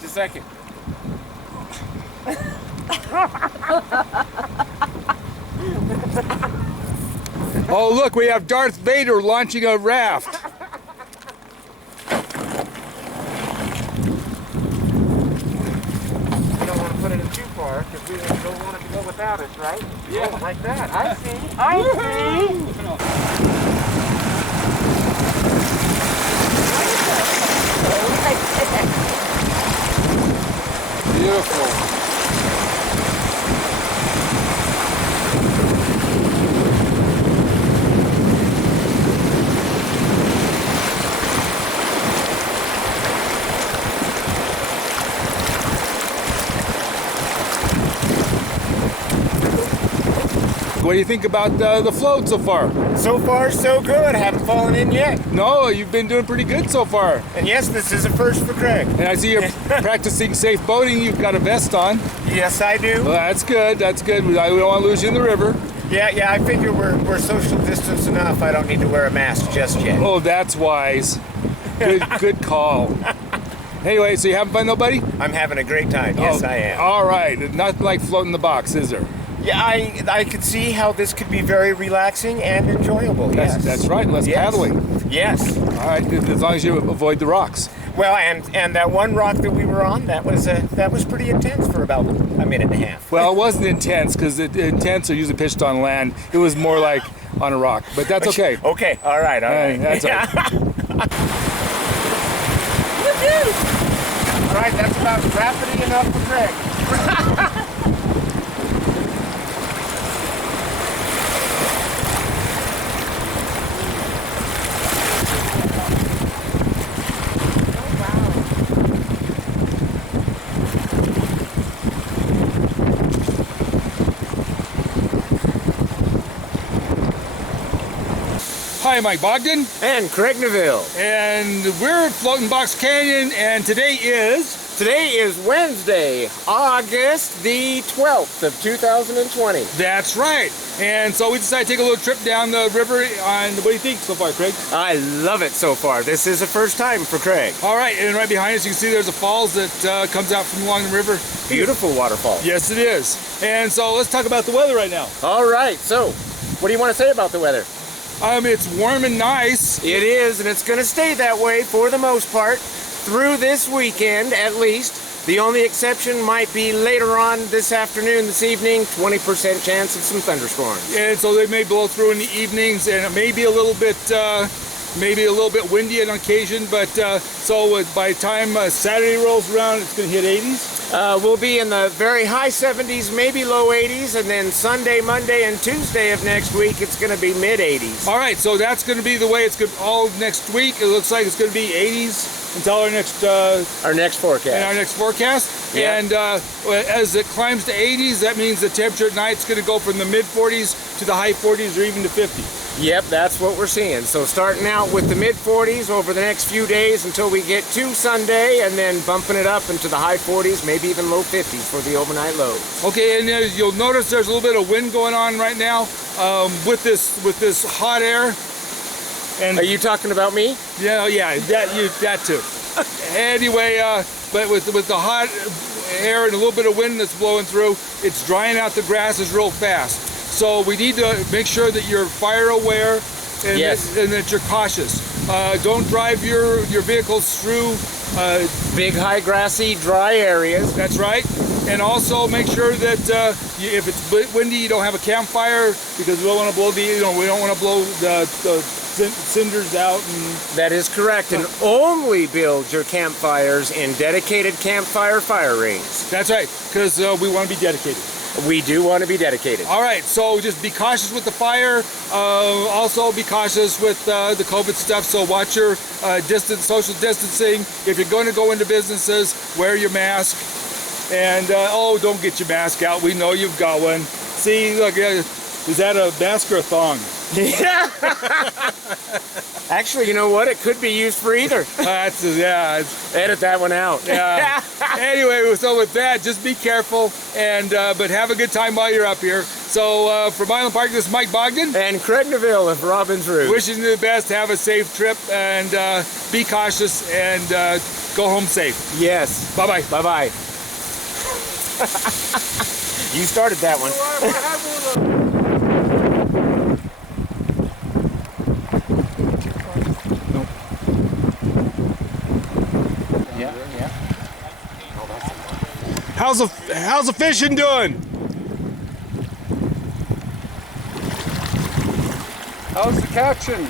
Just a second. Oh, look, we have Darth Vader launching a raft. We don't want to put it in too far because we don't want it to go without us, right? Yeah. Oh, like that. I see. I see. Beautiful. What do you think about the float so far? So far, so good. Haven't fallen in yet. No, you've been doing pretty good so far. And yes, this is a first for Craig. And I see you're practicing safe boating. You've got a vest on. Yes, I do. Well, that's good. That's good. We don't want to lose you in the river. Yeah, I figure we're social distance enough. I don't need to wear a mask just yet. Oh, that's wise. Good call. Anyway, so you having fun though, buddy? I'm having a great time. Yes, I am. All right. Nothing like floating the box, is there? Yeah, I could see how this could be very relaxing and enjoyable. Yes. That's right. Less paddling. Yes. All right. As long as you avoid the rocks. Well, and that one rock that we were on, that was pretty intense for about a minute and a half. Well, it wasn't intense because intense are usually pitched on land. It was more like on a rock, but that's okay. Okay. All right. That's all right. All right. That's about rapidly enough for Craig. Hi, Mike Bogden. And Craig Neville. And we're at Floating Box Canyon, and today is Wednesday, August the 12th of 2020. That's right. And so we decided to take a little trip down the river. What do you think so far, Craig? I love it so far. This is the first time for Craig. All right, and right behind us you can see there's a falls that comes out from along the river. Beautiful waterfall. Yes, it is. And so let's talk about the weather right now. All right, so what do you want to say about the weather? It's warm and nice. It is, and it's going to stay that way for the most part through this weekend at least. The only exception might be later on this afternoon, this evening, 20% chance of some thunderstorms. And so they may blow through in the evenings, and it may be a little bit windy on occasion, but so by the time Saturday rolls around, it's going to hit 80s. We'll be in the very high 70s, maybe low 80s, and then Sunday, Monday, and Tuesday of next week, it's going to be mid 80s. All right, so that's going to be the way it's going to all next week. It looks like it's going to be 80s until our next forecast. Yeah. And as it climbs to 80s, that means the temperature at night is going to go from the mid 40s to the high 40s or even to 50. Yep, that's what we're seeing. So starting out with the mid 40s over the next few days until we get to Sunday, and then bumping it up into the high 40s, maybe even low 50s for the overnight lows. Okay, and you'll notice there's a little bit of wind going on right now with this hot air. And are you talking about me? Yeah, that too. Anyway, but with the hot air and a little bit of wind that's blowing through, it's drying out the grasses real fast. So we need to make sure that you're fire aware and, and that you're cautious. Don't drive your vehicles through big, high, grassy, dry areas. That's right. And also make sure that if it's windy, you don't have a campfire, because we don't want to blow the cinders out. And that is correct. And only build your campfires in dedicated campfire fire rings. That's right, because we want to be dedicated. We do want to be dedicated. All right, so just be cautious with the fire. Also be cautious with the COVID stuff. So watch your social distancing. If you're going to go into businesses, wear your mask. And don't get your mask out. We know you've got one. See, look, Is that a mask or a thong? Yeah. Actually, you know what? It could be used for either. Yeah. Edit that one out. Yeah. Anyway, so with that, just be careful and but have a good time while you're up here. So from Island Park, this is Mike Bogden And Craig Neville of Robbins Root. wishing you the best. Have a safe trip and be cautious and go home safe. Yes. Bye-bye. Bye-bye. You started that one. Yeah. How's the fishing doing? How's the catching?